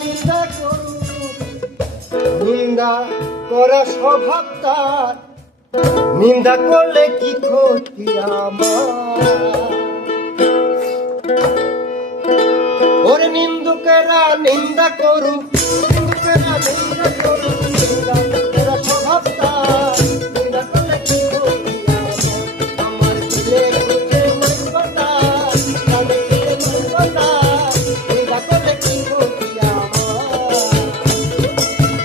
নিন্দা করু, নিন্দা করা স্বভাব তার, নিন্দা করলে কি ক্ষতি আমার। ওরে নিন্দুকেরা নিন্দা করুক, নিন্দুকেরা নিন্দা করুক, নিন্দা করা স্বভাব তার, নিন্দা করলে কি ক্ষতি আমার। আমার দিলে খুঁজে মানব না, কানে খুঁজে মানব না, নিন্দা করলে কি ক্ষতি আমার।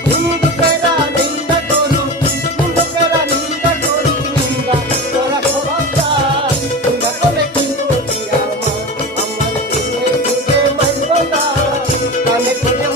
নিন্দুকেরা নিন্দা করুক, নিন্দুকেরা নিন্দা করুক, নিন্দা করা স্বভাব তার, নিন্দা করলে কি ক্ষতি আমার। আমার দিলে খুঁজে মানব না, কানে খুঁজে